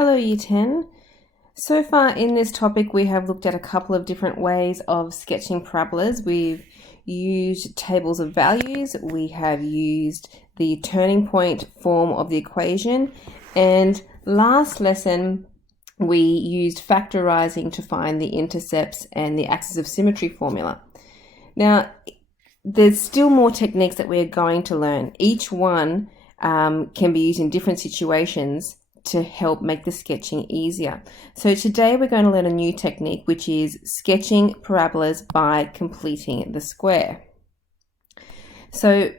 Hello Year 10. So far in this topic we have looked at a couple of different ways of sketching parabolas. We've used tables of values, we have used the turning point form of the equation, and last lesson we used factorizing to find the intercepts and the axis of symmetry formula. Now there's still more techniques that we're going to learn. Each one can be used in different situations to help make the sketching easier. So today we're going to learn a new technique, which is sketching parabolas by completing the square. So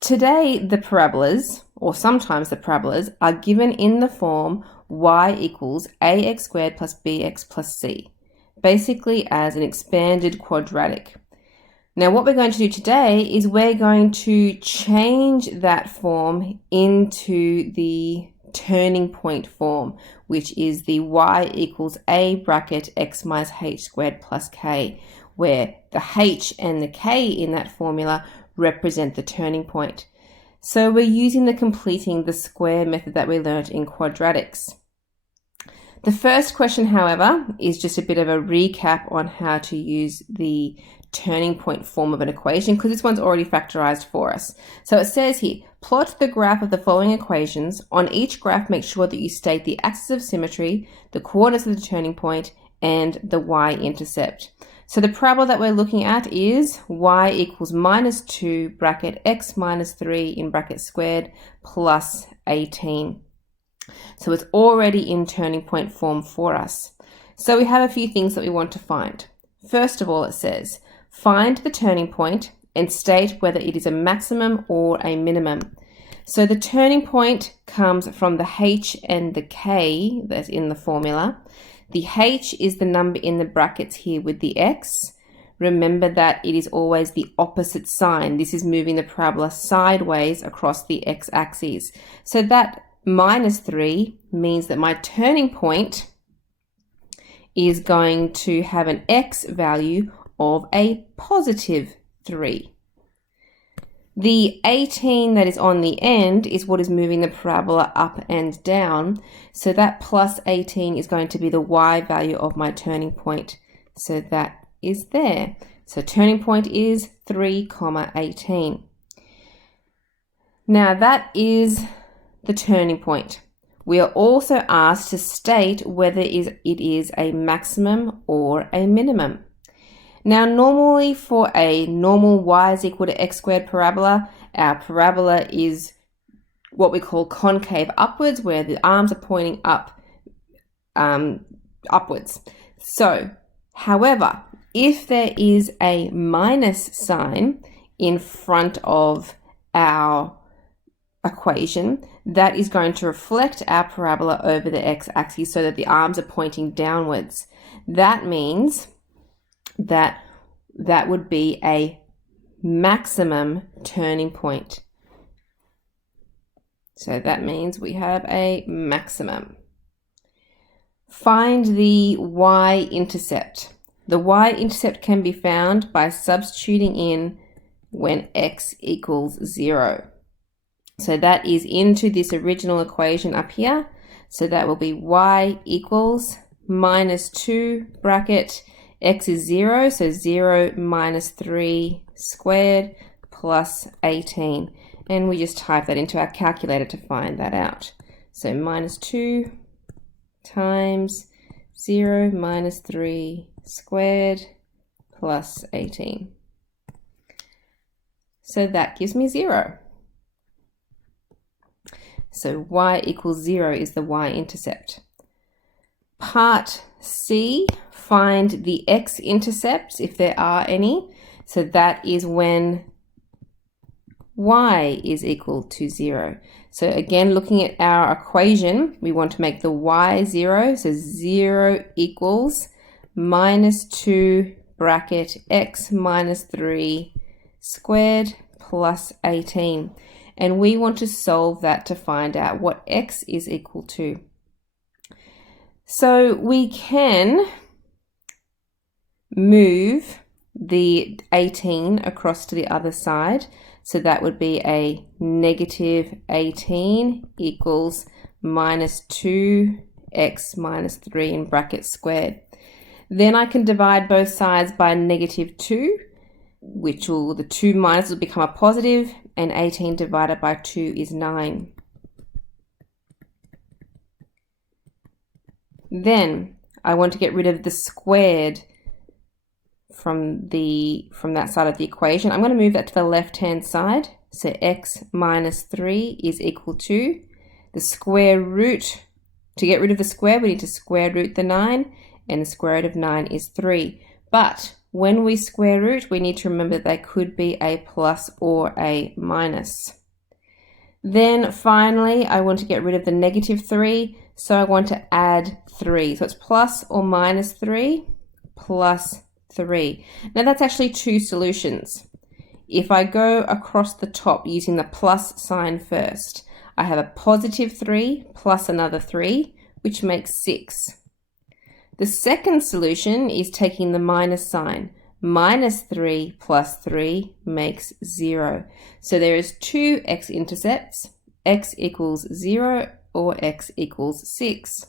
today the parabolas, or sometimes the parabolas, are given in the form y equals ax squared plus bx plus c, basically as an expanded quadratic. Now what we're going to do today is we're going to change that form into the turning point form, which is the y equals a bracket x minus h squared plus k, where the h and the k in that formula represent the turning point. So we're using the completing the square method that we learned in quadratics. The first question, however, is just a bit of a recap on how to use the turning point form of an equation, because this one's already factorized for us. So it says here, plot the graph of the following equations. On each graph, make sure that you state the axis of symmetry, the coordinates of the turning point, and the y-intercept. So the parabola that we're looking at is y equals minus 2 bracket x minus 3 in bracket squared plus 18. So it's already in turning point form for us. So we have a few things that we want to find. First of all, it says, find the turning point and state whether it is a maximum or a minimum. So the turning point comes from the h and the k that's in the formula. The h is the number in the brackets here with the x. Remember that it is always the opposite sign. This is moving the parabola sideways across the x-axis. So that minus 3 means that my turning point is going to have an x value of a positive 3. The 18 that is on the end is what is moving the parabola up and down. So that plus 18 is going to be the y value of my turning point. So that is there. So turning point is 3, 18. Now that is the turning point. We are also asked to state whether it is a maximum or a minimum. Now normally for a normal y is equal to x squared parabola, our parabola is what we call concave upwards, where the arms are pointing up, upwards. So, however, if there is a minus sign in front of our equation, that is going to reflect our parabola over the x-axis so that the arms are pointing downwards. That means that would be a maximum turning point. So that means we have a maximum. Find the y-intercept. The y-intercept can be found by substituting in when x equals 0. So that is into this original equation up here. So that will be y equals minus 2 bracket x is 0, so 0 minus 3 squared plus 18. And we just type that into our calculator to find that out. So minus 2 times 0 minus 3 squared plus 18. So that gives me 0. So y equals 0 is the y-intercept. Part C, find the x-intercepts if there are any. So that is when y is equal to 0. So again, looking at our equation, we want to make the y 0. So 0 equals minus 2 bracket x minus 3 squared plus 18. And we want to solve that to find out what x is equal to. So we can move the 18 across to the other side. So that would be a negative 18 equals minus 2 x minus 3 in brackets squared. Then I can divide both sides by -2, which will, the 2 minus will become a positive, and 18 divided by 2 is 9. Then I want to get rid of the squared from that side of the equation. I'm going to move that to the left-hand side. So x minus 3 is equal to the square root. To get rid of the square, we need to square root the 9, and the square root of 9 is 3. But when we square root, we need to remember that they could be a plus or a minus. Then finally, I want to get rid of the -3, so I want to add 3. So it's plus or minus 3 plus 3. Now that's actually two solutions. If I go across the top using the plus sign first, I have a +3 plus another 3, which makes 6. The second solution is taking the minus sign. -3 plus 3 makes 0. So there is two x-intercepts, x equals 0 or x equals 6.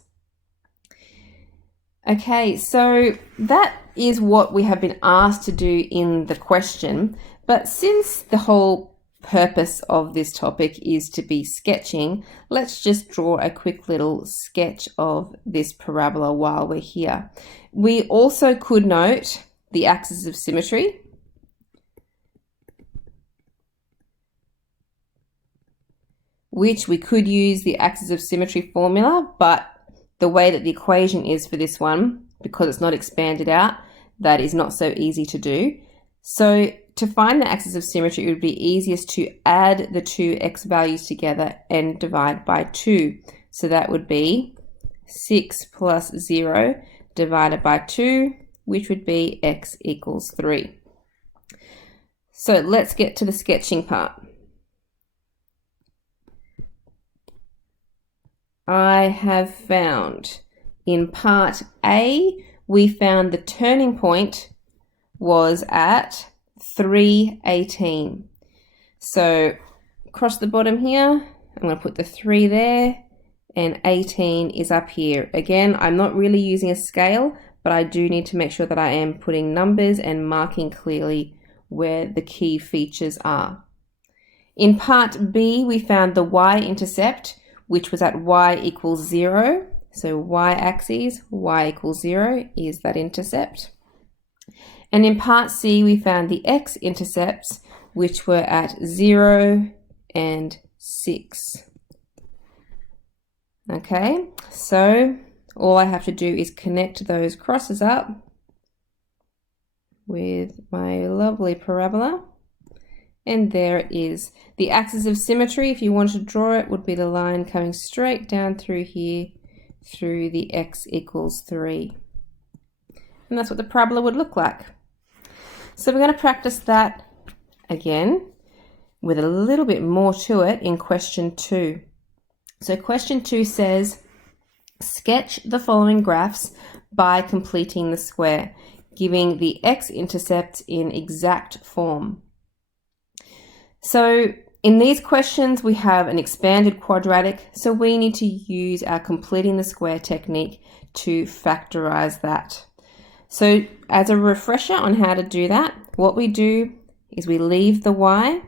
Okay, so that is what we have been asked to do in the question. But since the whole purpose of this topic is to be sketching, let's just draw a quick little sketch of this parabola while we're here. We also could note the axis of symmetry. Which we could use the axis of symmetry formula, but the way that the equation is for this one, because it's not expanded out, that is not so easy to do. So to find the axis of symmetry, it would be easiest to add the two x values together and divide by 2. So that would be 6 plus 0 divided by 2, which would be x equals 3. So let's get to the sketching part. I have found in part A, we found the turning point was at 318. So across the bottom here, I'm going to put the 3 there, and 18 is up here. Again, I'm not really using a scale, but I do need to make sure that I am putting numbers and marking clearly where the key features are. In part B, we found the y-intercept, which was at y equals 0. So y-axis, y equals 0 is that intercept. And in part C, we found the x-intercepts, which were at 0 and 6. Okay, so all I have to do is connect those crosses up with my lovely parabola. And there it is. The axis of symmetry, if you want to draw it, would be the line coming straight down through here, through the x equals 3. And that's what the parabola would look like. So we're going to practice that again with a little bit more to it in question 2. So question 2 says, sketch the following graphs by completing the square, giving the x-intercept in exact form. So in these questions, we have an expanded quadratic, so we need to use our completing the square technique to factorize that. So as a refresher on how to do that, what we do is we leave the y,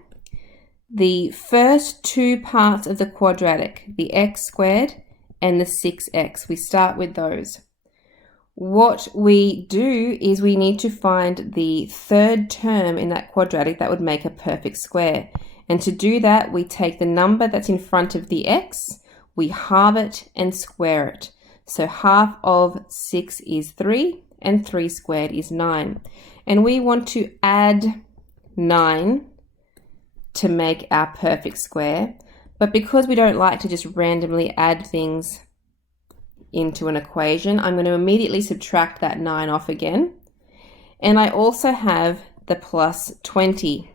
the first two parts of the quadratic, the x squared and the 6x, we start with those. What we do is we need to find the third term in that quadratic that would make a perfect square. And to do that, we take the number that's in front of the x, we halve it and square it. So half of 6 is 3, and 3 squared is 9. And we want to add 9 to make our perfect square. But because we don't like to just randomly add things into an equation, I'm going to immediately subtract that 9 off again. And I also have the plus 20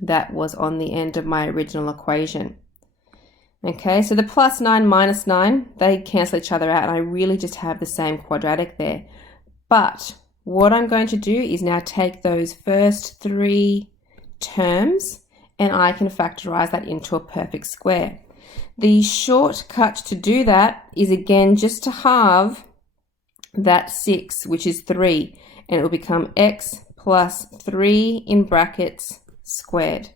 that was on the end of my original equation. Okay, so the plus 9 minus 9, they cancel each other out, and I really just have the same quadratic there. But what I'm going to do is now take those first 3 terms and I can factorize that into a perfect square. The shortcut to do that is again just to halve that 6, which is 3, and it will become x plus 3 in brackets squared.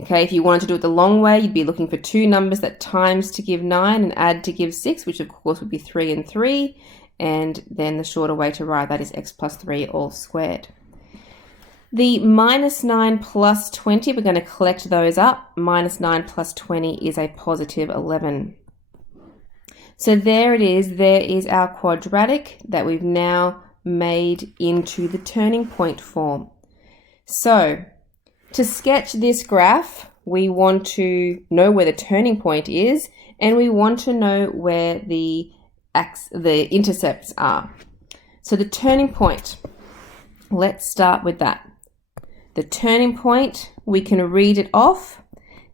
Okay, if you wanted to do it the long way, you'd be looking for two numbers that times to give 9 and add to give 6, which of course would be 3 and 3, and then the shorter way to write that is x plus 3 all squared. The minus 9 plus 20, we're going to collect those up. Minus 9 plus 20 is a positive 11. So there it is. There is our quadratic that we've now made into the turning point form. So to sketch this graph, we want to know where the turning point is, and we want to know where the intercepts are. So the turning point, let's start with that. The turning point, we can read it off.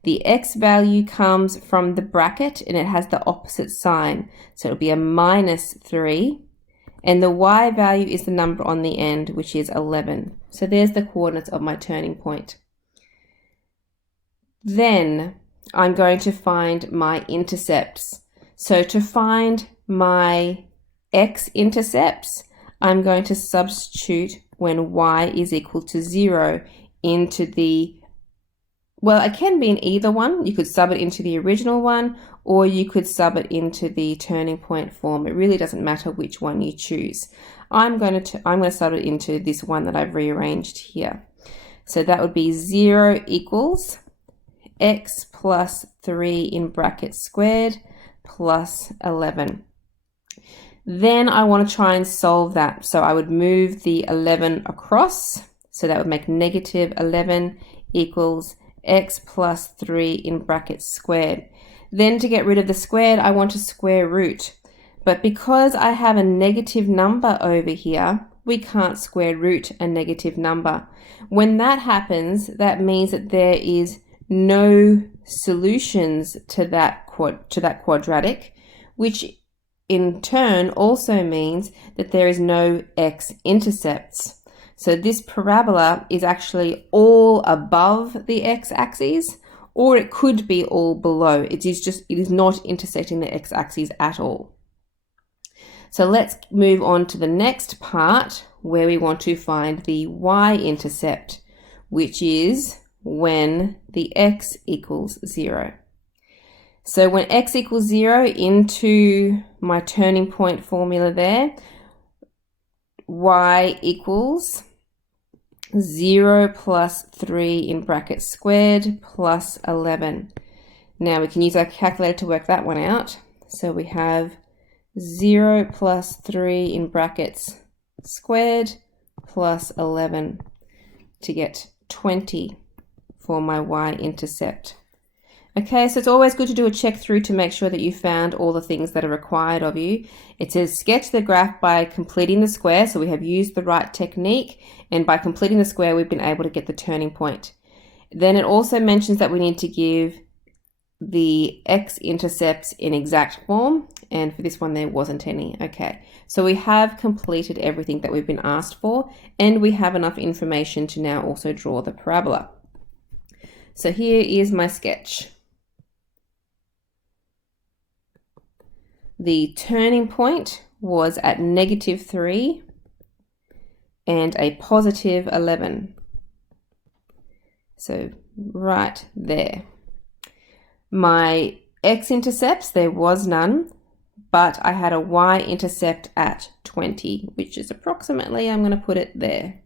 The x value comes from the bracket and it has the opposite sign. So it'll be a minus 3. And the y value is the number on the end, which is 11. So there's the coordinates of my turning point. Then I'm going to find my intercepts. So to find my x-intercepts, I'm going to substitute when y is equal to 0 into the, well, it can be in either one. You could sub it into the original one, or you could sub it into the turning point form. It really doesn't matter which one you choose. I'm going to sub it into this one that I've rearranged here. So that would be 0 equals x plus 3 in brackets squared plus 11. Then I want to try and solve that. So I would move the 11 across. So that would make negative 11 equals x plus 3 in brackets squared. Then to get rid of the squared, I want to square root. But because I have a negative number over here, we can't square root a negative number. When that happens, that means that there is no solutions to that quadratic, which in turn also means that there is no x-intercepts. So this parabola is actually all above the x-axis, or it could be all below. It is not intersecting the x-axis at all. So let's move on to the next part where we want to find the y-intercept, which is when the x equals 0. So when x equals 0 into my turning point formula there, y equals 0 plus 3 in brackets squared plus 11. Now we can use our calculator to work that one out. So we have 0 plus 3 in brackets squared plus 11 to get 20 for my y-intercept. Okay, so it's always good to do a check through to make sure that you found all the things that are required of you. It says sketch the graph by completing the square, so we have used the right technique, and by completing the square we've been able to get the turning point. Then it also mentions that we need to give the x-intercepts in exact form, and for this one there wasn't any. Okay, so we have completed everything that we've been asked for, and we have enough information to now also draw the parabola. So here is my sketch. The turning point was at negative 3 and a positive 11. So right there. My x-intercepts, there was none, but I had a y-intercept at 20, which is approximately, I'm going to put it there.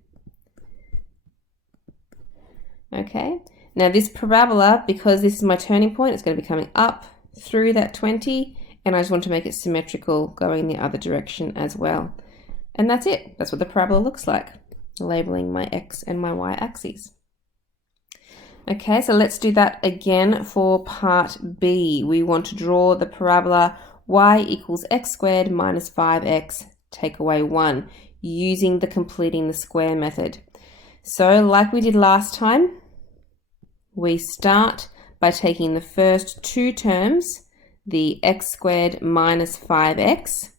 Okay, now this parabola, because this is my turning point, it's going to be coming up through that 20, and I just want to make it symmetrical going the other direction as well. And that's it. That's what the parabola looks like, labeling my x and my y axes. Okay, so let's do that again for part B. We want to draw the parabola y equals x squared minus 5x, take away 1, using the completing the square method. So like we did last time, we start by taking the first two terms, the x squared minus 5x,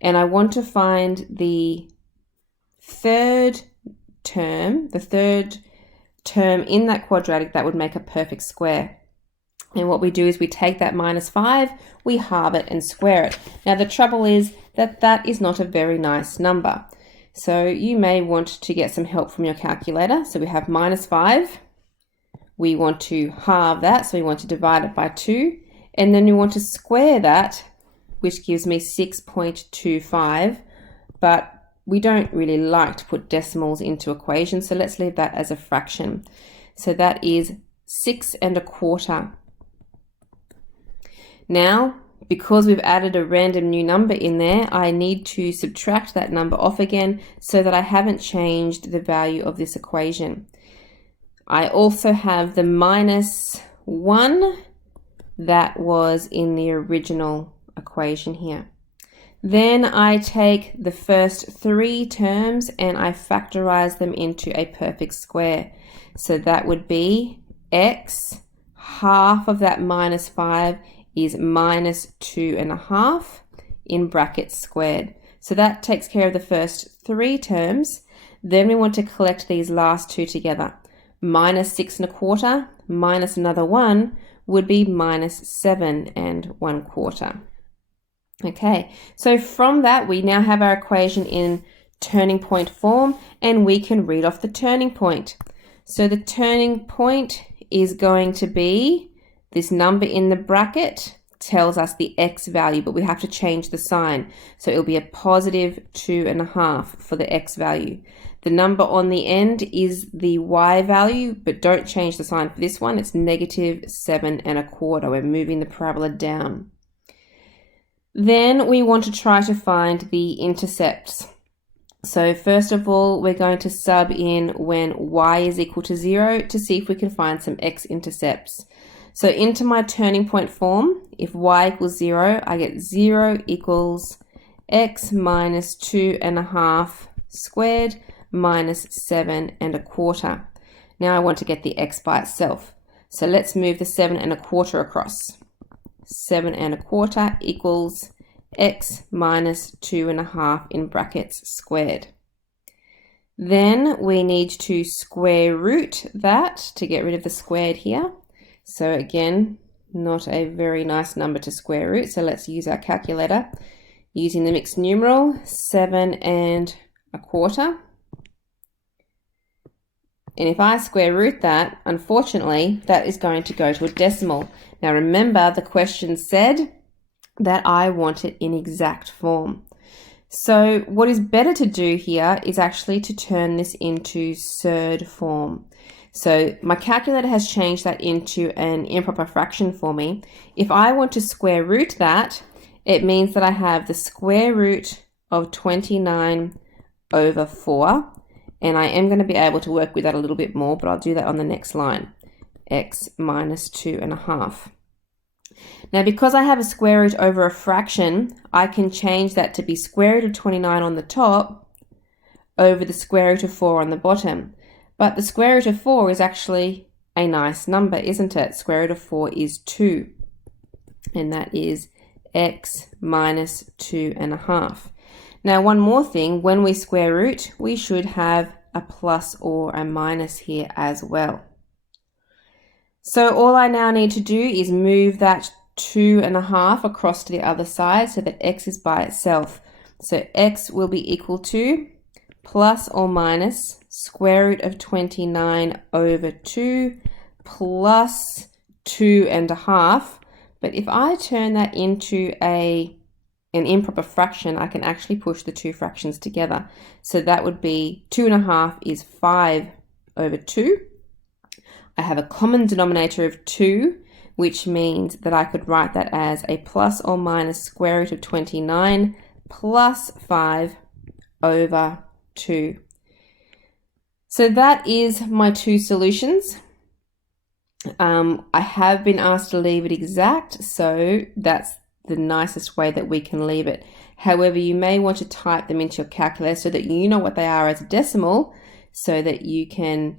and I want to find the third term in that quadratic that would make a perfect square. And what we do is we take that -5, we halve it and square it. Now the trouble is that that is not a very nice number. So you may want to get some help from your calculator. So we have -5. We want to halve that, so we want to divide it by 2. And then we want to square that, which gives me 6.25. But we don't really like to put decimals into equations, so let's leave that as a fraction. So that is 6 1/4. Now, because we've added a random new number in there, I need to subtract that number off again so that I haven't changed the value of this equation. I also have the -1 that was in the original equation here. Then I take the first 3 terms and I factorize them into a perfect square. So that would be x, half of that -5 is -2.5 in brackets squared. So that takes care of the first 3 terms. Then we want to collect these last 2 together. -6 1/4 minus another 1 would be -7 1/4. Okay, so from that we now have our equation in turning point form and we can read off the turning point. So the turning point is going to be this number in the bracket tells us the x value, but we have to change the sign. So it'll be a +2.5 for the x value. The number on the end is the y value, but don't change the sign for this one. It's -7 1/4. We're moving the parabola down. Then we want to try to find the intercepts. So first of all, we're going to sub in when y is equal to 0 to see if we can find some x-intercepts. So into my turning point form, if y equals 0, I get 0 equals x minus 2.5 squared minus 7 1/4. Now I want to get the x by itself. So let's move the 7 1/4 across. 7 1/4 equals x minus 2.5 in brackets squared. Then we need to square root that to get rid of the squared here. So again, not a very nice number to square root. So let's use our calculator using the mixed numeral 7 1/4. And if I square root that, unfortunately, that is going to go to a decimal. Now remember, the question said that I want it in exact form. So what is better to do here is actually to turn this into surd form. So my calculator has changed that into an improper fraction for me. If I want to square root that, it means that I have the square root of 29/4. And I am going to be able to work with that a little bit more, but I'll do that on the next line. X minus 2.5. Now, because I have a square root over a fraction, I can change that to be square root of 29 on the top over the square root of 4 on the bottom. But the square root of 4 is actually a nice number, isn't it? Square root of 4 is 2. And that is x minus 2.5. Now, one more thing, when we square root, we should have a plus or a minus here as well. So all I now need to do is move that 2.5 across to the other side so that x is by itself. So x will be equal to plus or minus square root of 29/2 plus 2.5. But if I turn that into an improper fraction, I can actually push the 2 fractions together. So that would be 2.5 is 5/2. I have a common denominator of 2, which means that I could write that as a plus or minus square root of 29 plus 5/2. So that is my 2 solutions. I have been asked to leave it exact, so that's the nicest way that we can leave it. However, you may want to type them into your calculator so that you know what they are as a decimal, so that you can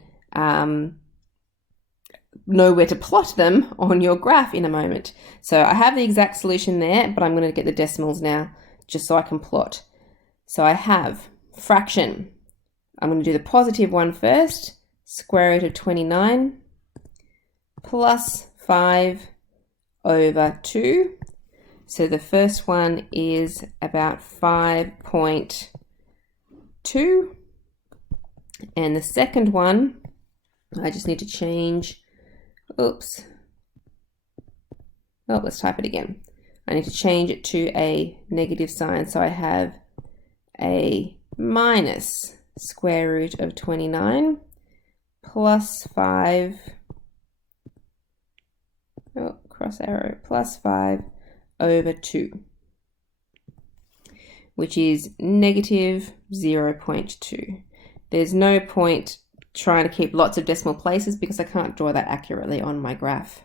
know where to plot them on your graph in a moment. So I have the exact solution there, but I'm going to get the decimals now just so I can plot. So I have fraction. I'm going to do the positive one first. Square root of 29 plus 5 over 2. So the first one is about 5.2. And the second one, I just need to change, oops. Oh, let's type it again. I need to change it to a negative sign. So I have a minus square root of 29 plus 5, oh, cross arrow, plus 5 over 2, which is negative 0.2. There's no point trying to keep lots of decimal places because I can't draw that accurately on my graph.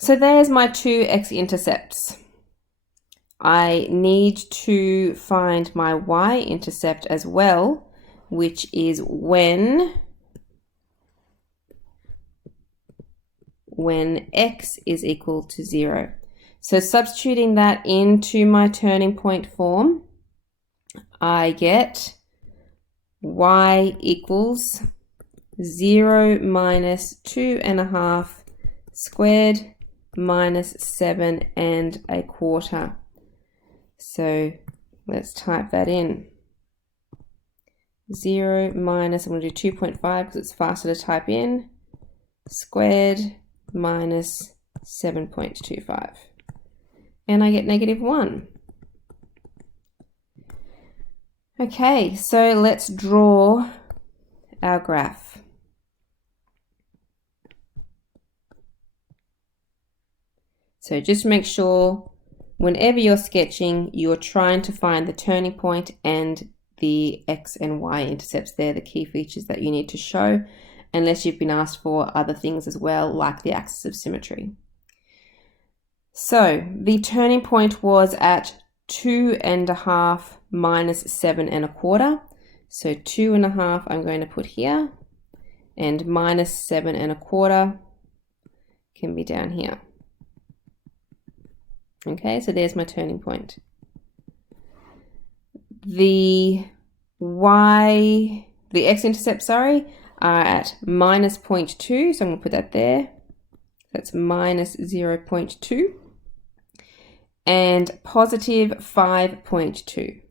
So there's my two x-intercepts. I need to find my y-intercept as well, which is when x is equal to 0. So substituting that into my turning point form, I get y equals 0 minus 2.5 squared minus 7.25. So let's type that in. 0 minus, I'm going to do 2.5 because it's faster to type in, squared minus 7.25. And I get negative 1. Okay, so let's draw our graph. So just make sure whenever you're sketching, you're trying to find the turning point and the x and y intercepts. They're the key features that you need to show, unless you've been asked for other things as well, like the axis of symmetry. So the turning point was at 2.5 minus 7.25. So 2.5 I'm going to put here, and minus 7.25 can be down here. Okay, so there's my turning point. The x-intercept, are at minus 0.2, so I'm going to put that there. That's minus 0.2 and positive 5.2.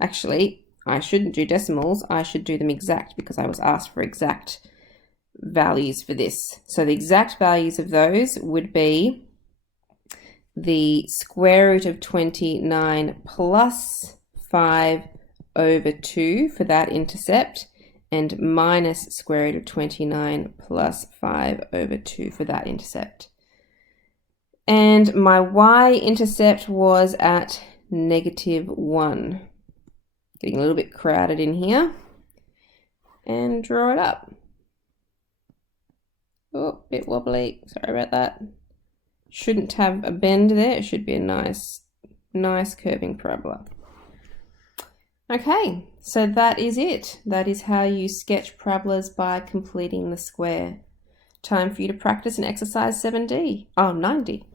Actually, I shouldn't do decimals, I should do them exact because I was asked for exact values for this. So the exact values of those would be the square root of 29 plus 5 over 2 for that intercept, and minus square root of 29 plus 5 over 2 for that intercept. And my y-intercept was at negative 1. Getting a little bit crowded in here. And draw it up. Oh, bit wobbly, sorry about that. Shouldn't have a bend there, it should be a nice curving parabola. Okay, so that is it. That is how you sketch parabolas by completing the square. Time for you to practice in exercise 7D. Oh, 9D.